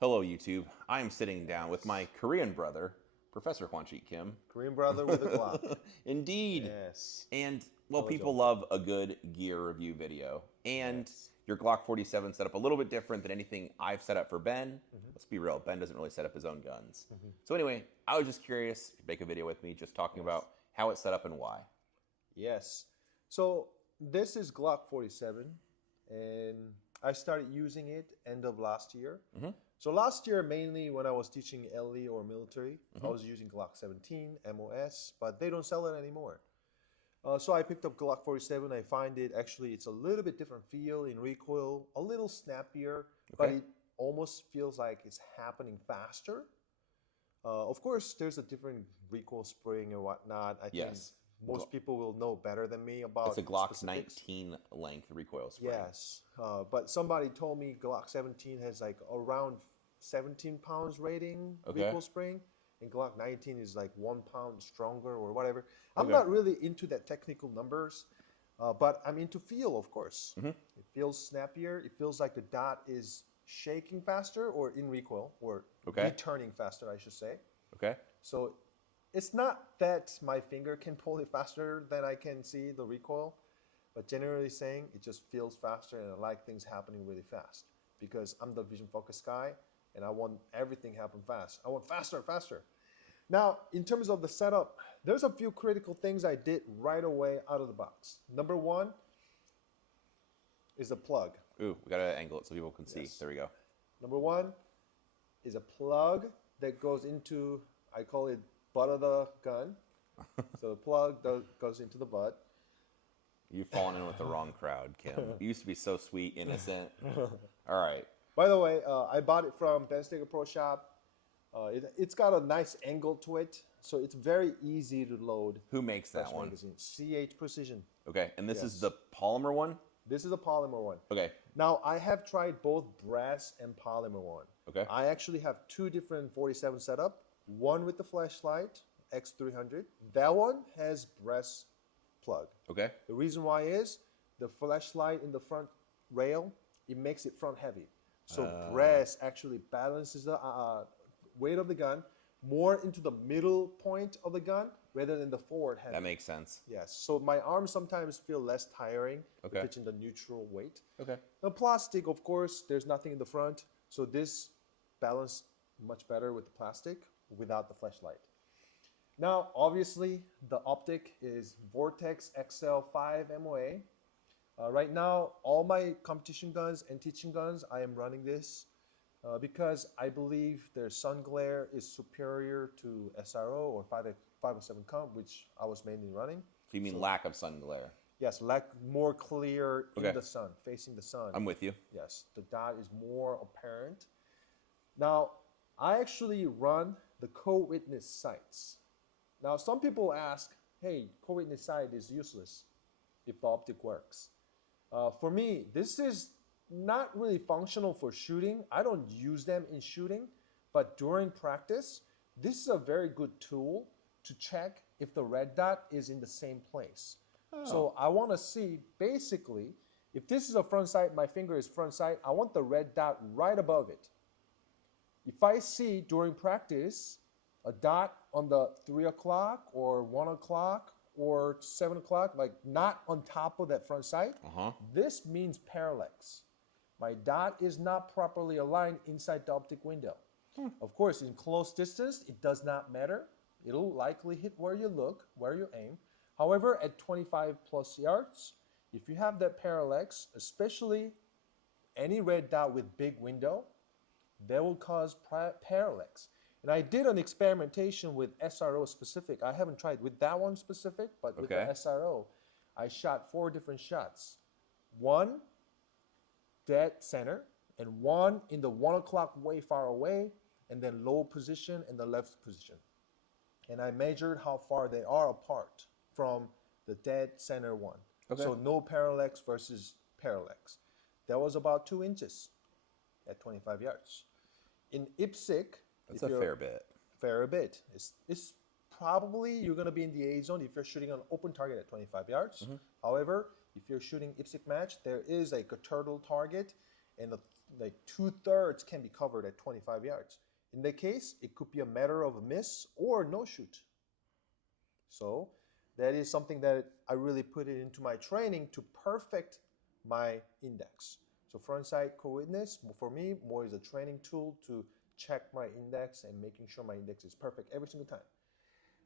Hello, YouTube. I am sitting down with my Korean brother, Professor Hwansik Kim. Korean brother with a Glock. Indeed. Yes. And, well, Hello, people Joe. love a good gear review video. And Yes. your Glock 47 setup a little bit different than anything I've set up for Ben. Mhm. Let's be real, Ben doesn't really set up his own guns. Mhm. So anyway, I was just curious if you'd make a video with me just talking Yes. about how it's set up and why. Yes. So this is Glock 47, and I started using it end of last year. Mhm. So last year, mainly when I was teaching LE or military, I Mhm. was using Glock 17, MOS, but they don't sell it anymore. So I picked up Glock 47. I find it actually, it's a little bit different feel in recoil, a little snappier, but Okay. it almost feels like it's happening faster. Of course, there's a different recoil spring and whatnot. I think Yes. most people will know better than me It's a about Glock specifics. 19 length recoil spring. Yes, but somebody told me Glock 17 has like around 17 pounds rating Okay. recoil spring, and Glock 19 is like 1 pound stronger or whatever. I'm Okay. not really into that technical numbers, but I'm into feel, of course. Mhm. It feels snappier. It feels like the dot is shaking faster or in recoil or Okay. returning faster, I should say. Okay. So it's not that my finger can pull it faster than I can see the recoil, but generally saying it just feels faster, and I like things happening really fast because I'm the vision focus guy and I want everything happen fast. I want faster, faster. Now, in terms of the setup, there's a few critical things I did right away out of the box. Number one is a plug. Ooh, we gotta angle it so people can see. Yes. There we go. Number one is a plug that goes into, I call it butt of the gun. So the plug goes into the butt. You've fallen in with the wrong crowd, Kim. You used to be so sweet, innocent. All right. By the way, I bought it from Ben Steger Pro Shop. It's got a nice angle to it, so it's very easy to load Who makes that fresh one? magazine. CH Precision. Okay, and this is Yes. the polymer one? This is a polymer one. Okay. Now, I have tried both brass and polymer one. Okay. I actually have two different 47 setup. One with the flashlight, X300. That one has brass plug. Okay. The reason why is the flashlight in the front rail, it makes it front heavy. So brass actually balances the weight of the gun more into the middle point of the gun rather than the forward heavy. That makes sense. Yes. So my arms sometimes feel less tiring Okay. if it's in the neutral weight. Okay. The plastic, of course, there's nothing in the front, so this balance much better with the plastic without the flashlight. Now, obviously, the optic is Vortex XL5 MOA. Right now, all my competition guns and teaching guns, I am running this because I believe their sun glare is superior to SRO or 507 comp, which I was mainly running. So you mean lack of sun glare? Yes, like more clear Okay. in the sun, facing the sun. I'm with you. Yes, the dot is more apparent. Now, I actually run the co-witness sights. Now, some people ask, hey, co-witness sight is useless if the optic works. For me, this is not really functional for shooting. I don't use them in shooting, but during practice, this is a very good tool to check if the red dot is in the same place. So I want to see, basically, if this is a front sight, my finger is front sight, I want the red dot right above it. If I see during practice a dot on the 3 o'clock or 1 o'clock or 7 o'clock, like not on top of that front sight, this means parallax. My dot is not properly aligned inside the optic window. Of course, in close distance, it does not matter. It'll likely hit where you look, where you aim. However, at 25 plus yards, if you have that parallax, especially any red dot with big window, that will cause parallax. And I did an experimentation with SRO specific. I haven't tried with that one specific, but with the Okay. SRO, I shot 4 different shots. One dead center, and one in the 1 o'clock way far away, and then low position and the left position. And I measured how far they are apart from the dead center one. Okay. So no parallax versus parallax. That was about 2 inches at 25 yards. In IPSC, That's a fair bit. fair bit. It's probably you're going to be in the A zone if you're shooting an open target at 25 yards. However, if you're shooting IPSC match, there is like a turtle target, and like 2/3 can be covered at 25 yards. In that case, it could be a matter of a miss or no shoot. So that is something that I really put it into my training to perfect my index. So frontside co-witness, for me, more is a training tool to check my index and making sure my index is perfect every single time.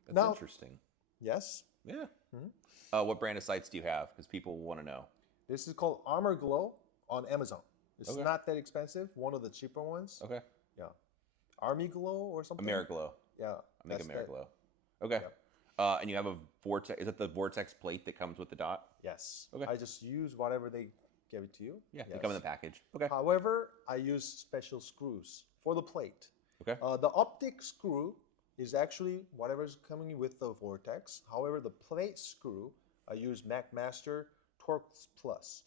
That's Now, interesting. yes, Yeah. What brand of sights do you have? Because people want to know. this is called Armor Glow on Amazon. It's Okay. not that expensive, one of the cheaper ones. Okay. Yeah. Army Glow or something? Ameriglow. Yeah. I think that's that. Ameriglow. Okay. Yeah. And you have a vortex. Is it the vortex plate that comes with the dot? Yes. Okay. I just use whatever they give it to you. Yeah, they Yes. come in the package. Okay. However, I use special screws for the plate. Okay. The optic screw is actually whatever's coming with the vortex. However, the plate screw, I use MacMaster Torx Plus.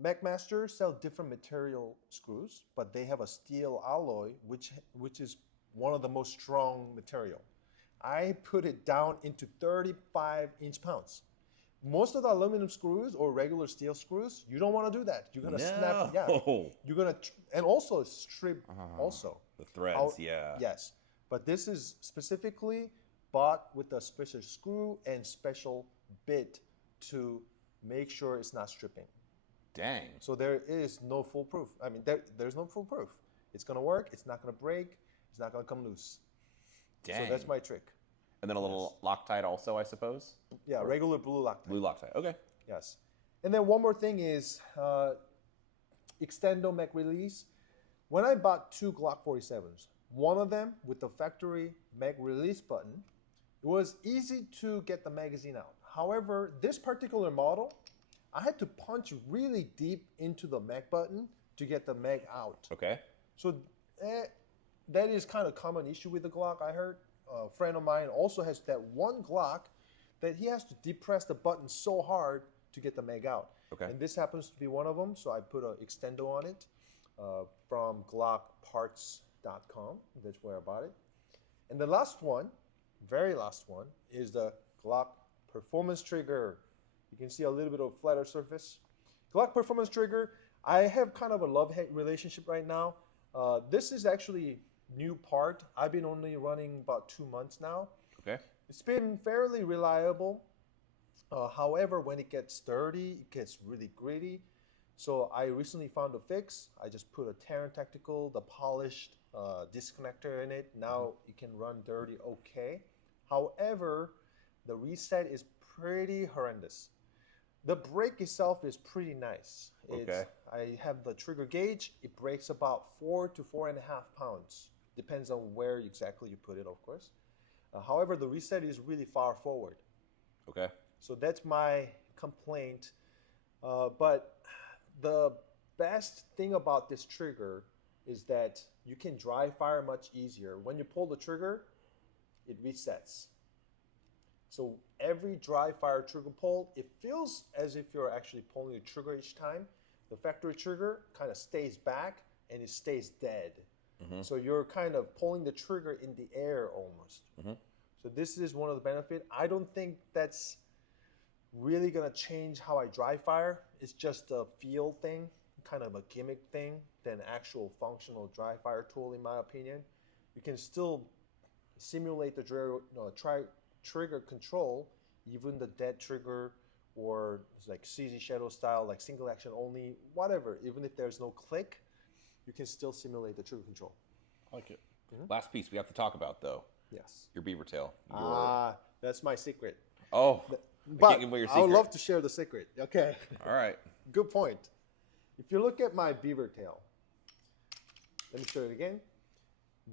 MacMaster sell different material screws, but they have a steel alloy, which is one of the most strong material. I put it down into 35 inch-pounds. Most of the aluminum screws or regular steel screws, you don't want to do that. You're gonna snap. Yeah. You're gonna and also strip. Also The threads. Yeah. Yes, but this is specifically bought with a special screw and special bit to make sure it's not stripping. Dang. So there is no foolproof. I mean, there's no foolproof. It's gonna work. It's not gonna break. It's not gonna come loose. Dang. So that's my trick. And then a little Loctite also, I suppose. Yeah, regular blue Loctite. Blue Loctite. Okay. Yes. And then one more thing is extendo mag release. When I bought two Glock 47s, one of them with the factory mag release button, it was easy to get the magazine out. However, this particular model, I had to punch really deep into the mag button to get the mag out. Okay. So that is kind of common issue with the Glock, I heard. A friend of mine also has that one Glock that he has to depress the button so hard to get the mag out. Okay. And this happens to be one of them, so I put an extendo on it from glockparts.com. That's where I bought it. And the last one, very last one, is the Glock Performance Trigger. You can see a little bit of flatter surface. Glock Performance Trigger, I have kind of a love-hate relationship right now. This is actually new part. I've been only running about 2 months now. Okay. It's been fairly reliable. However, when it gets dirty, it gets really gritty. So I recently found a fix. I just put a Terran Tactical, the polished disconnector in it. Now it can run dirty okay. However, the reset is pretty horrendous. The brake itself is pretty nice. Okay. I have the trigger gauge. It breaks about 4 to 4.5 pounds. Depends on where exactly you put it, of course. However, the reset is really far forward. Okay. So that's my complaint. But the best thing about this trigger is that you can dry fire much easier. When you pull the trigger, it resets. So every dry fire trigger pull, it feels as if you're actually pulling the trigger each time. The factory trigger kind of stays back and it stays dead. So you're kind of pulling the trigger in the air almost. So this is one of the benefits. I don't think that's really gonna change how I dry fire. It's just a feel thing, kind of a gimmick thing than actual functional dry fire tool in my opinion. You can still simulate the trigger control, even the dead trigger or like CZ Shadow style, like single action only, whatever. Even if there's no click, you can still simulate the trigger control. I like it. Last piece we have to talk about though. Yes. Your beaver tail. That's my secret. Oh, I But can't give away your secret. I would love to share the secret. Okay. All right. Good point. If you look at my beaver tail, let me show it again.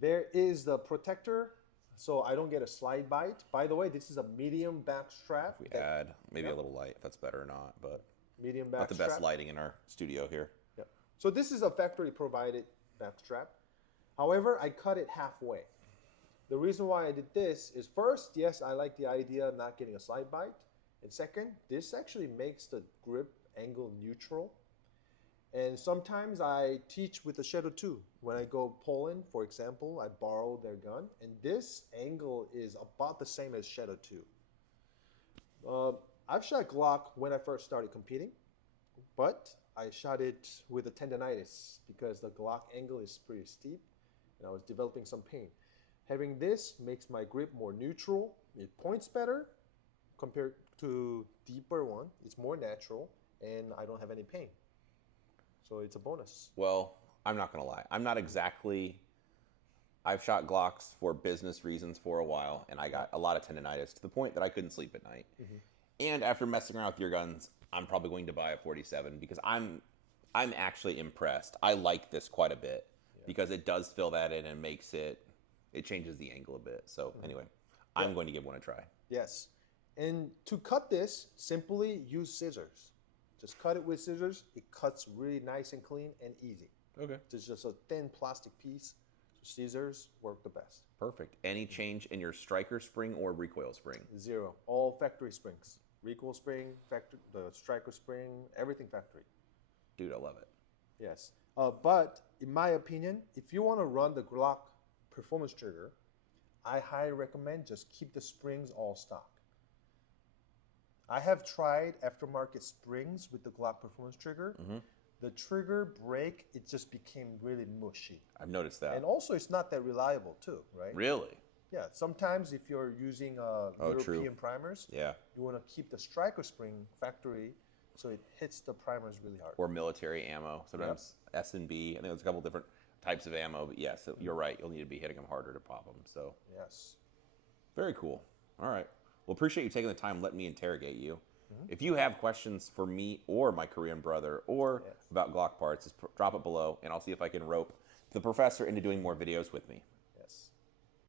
There is the protector, so I don't get a slide bite. By the way, this is a medium back strap. We add maybe a little light if that's better or not, but Medium back not the strap. best lighting in our studio here. Yeah. So this is a factory provided back strap. However, I cut it halfway. The reason why I did this is first, yes, I like the idea of not getting a slide bite. And second, this actually makes the grip angle neutral. And sometimes I teach with the Shadow 2. When I go Poland, for example, I borrow their gun, and this angle is about the same as Shadow 2. I've shot Glock when I first started competing, but I shot it with a tendonitis because the Glock angle is pretty steep and I was developing some pain. Having this makes my grip more neutral. It points better compared to deeper one. It's more natural and I don't have any pain. So it's a bonus. Well, I'm not going to lie. I'm not exactly... I've shot Glocks for business reasons for a while, and I got a lot of tendonitis to the point that I couldn't sleep at night. And after messing around with your guns, I'm probably going to buy a 47 because I'm actually impressed. I like this quite a bit because it does fill that in and makes it changes the angle a bit. So anyway, I'm going to give one a try. Yes. And to cut this, simply use scissors. Just cut it with scissors. It cuts really nice and clean and easy. Okay. It's just a thin plastic piece. Scissors work the best. Perfect. Any change in your striker spring or recoil spring? Zero. All factory springs. Recoil spring, the striker spring, everything factory. Dude, I love it. Yes. But in my opinion, if you want to run the Glock performance trigger, I highly recommend just keep the springs all stock. I have tried aftermarket springs with the Glock performance trigger. The trigger break, it just became really mushy. I've noticed that. And also, it's not that reliable too, right? Really? Yeah. Sometimes if you're using European primers, you want to keep the striker spring factory so it hits the primers really hard. Or military ammo. Sometimes S&B. I think there's a couple different types of ammo, but yes, you're right. You'll need to be hitting them harder to pop them. So yes. Very cool. All right. Well, appreciate you taking the time. Let me interrogate you. If you have questions for me or my Korean brother or about Glock parts, just drop it below, and I'll see if I can rope the professor into doing more videos with me.